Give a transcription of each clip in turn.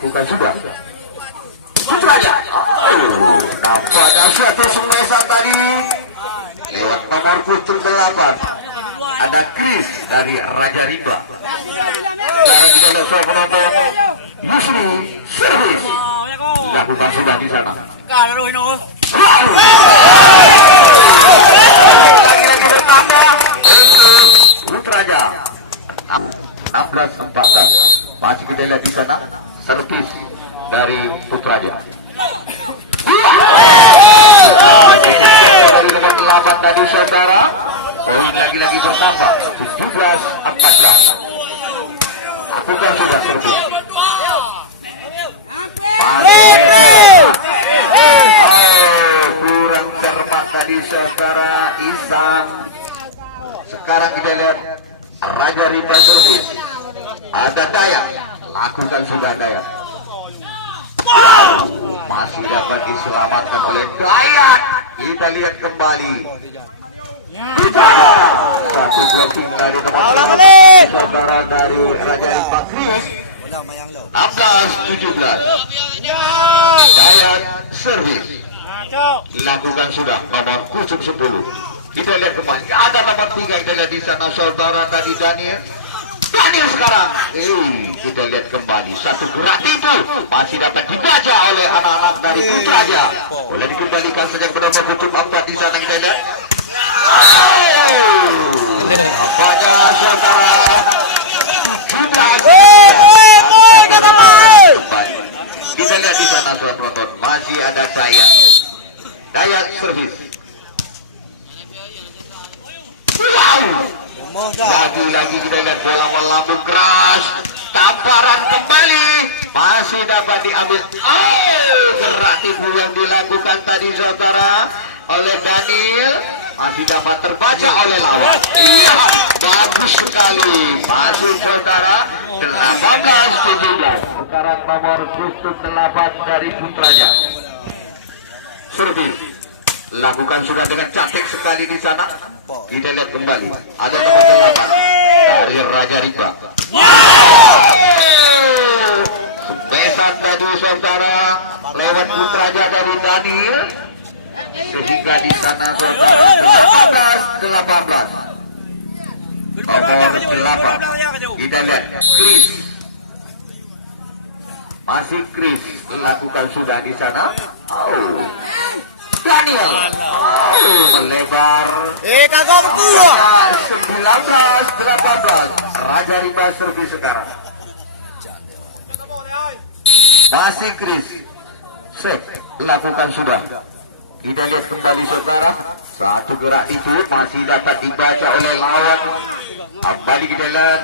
lakukan sudah. Putranya. Nampaknya suatu semesan tadi lewat nomor punggung 8. Ada Chris dari Raja Rimba. Sekarang kita lihat soal penonton Yusri servis lakukan sudah di sana. Lagi-lagi bertambah Putranya 16-14. Masih kita lihat di sana servis dari Putranya. Dari nomor 8 tadi saudara, poin lagi-lagi bertambah 17-14. Lakukan sudah servis. Kurang cermat tadi saudara Isan. Sekarang kita lihat Raja Rimba servis. Ada Dayak, lakukan sudah Dayak. Masih dapat diselamatkan oleh Dayak. Kita lihat kembali. Satu blocking dari teman-teman saudara dari Raja Rimba Chris. 16-17. Dayak servis. Lakukan sudah nomor 10. Kita lihat kembali. Ada nomor 3 kita lihat di sana saudara tadi Daniel sekarang. Kita lihat kembali satu gerak itu masih dapat dibaca oleh anak-anak dari Putranya. Boleh dikembalikan saja kepada nomor 4 di sana kita lihat. Baca saudara. Kita lihat di sana saudara penonton masih ada Dayak servis. Lagi-lagi kita lihat bola melambung keras. Tamparan kembali. Masih dapat diambil. Gerak tipu yang dilakukan tadi saudara oleh Daniel. Masih dapat terbaca oleh lawan. Iya, bagus sekali. Masuk saudara 18-17. Sekarang nomor 8 dari Putranya. Servis. Lakukan sudah dengan cantik sekali di sana. Kita lihat kembali. Ada nomor 8 dari Raja Rimba. Besan tadi saudara lewat Putranya dari Daniel. Sehingga di sana saudara 18. Nomor 8. Kita lihat Chris. Masih Chris lakukan sudah di sana. Daniel melebar. Kagak betul. 19-18. Raja Rimba servis sekarang. Masih Chris. Lakukan sudah. Kita lihat kembali saudara. Satu gerak itu masih dapat dibaca oleh lawan. Kembali kita lihat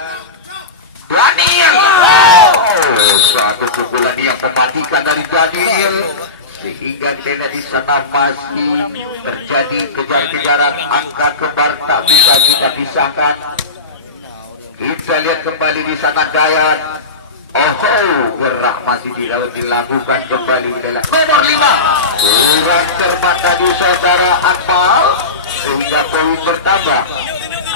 Daniel. Satu pukulan yang mematikan dari Daniel. Sehingga kita di sana masih terjadi kejar-kejaran, angka kembar tak bisa kita pisahkan. Kita lihat kembali di sana Dayak. Gerak masih dilakukan kembali. Kita lihat nomor 5. Kurang cermat tadi saudara Akmal. Sehingga poin bertambah.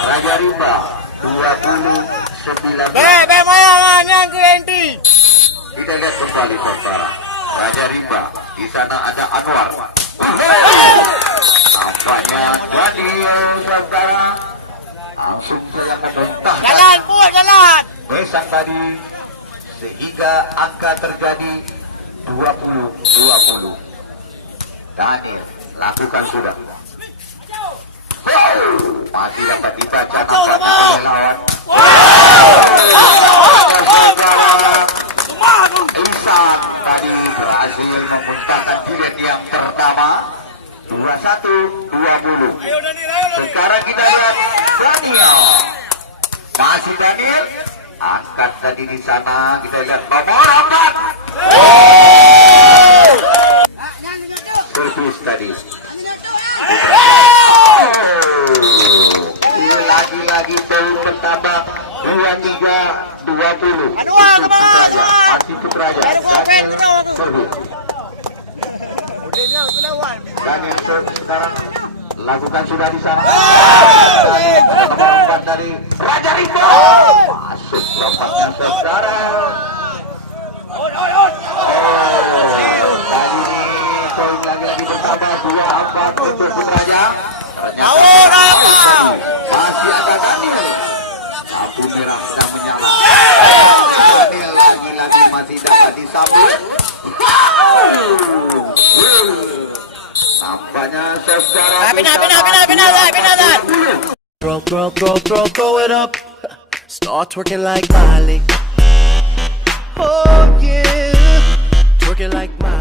Raja Rimba 20-19. Kita lihat kembali saudara. Raja Rimba. Di sana ada Anwar. Nampaknya Daniel saudara langsung saja membentangkan besang tadi sehingga angka terjadi 20-20. Daniel lakukan sudah. Masih dapat dibaca angka lawan. Isan tadi berhasil membentangkan jilat yang pertama 21-20. Sekarang kita lihat Daniel. Masih Daniel angkat tadi di sana. Kita lihat nomor 4. Servis tadi. Lagi-lagi poin bertambah 23-20. Masih Putranya. Daniel sekarang lakukan sudah di sana. Nomor 4 dari Raja Rimba. Masuk lompatnya saudara. Zat. Throw it up. Start twerking like Miley. Oh yeah, twerking like Miley.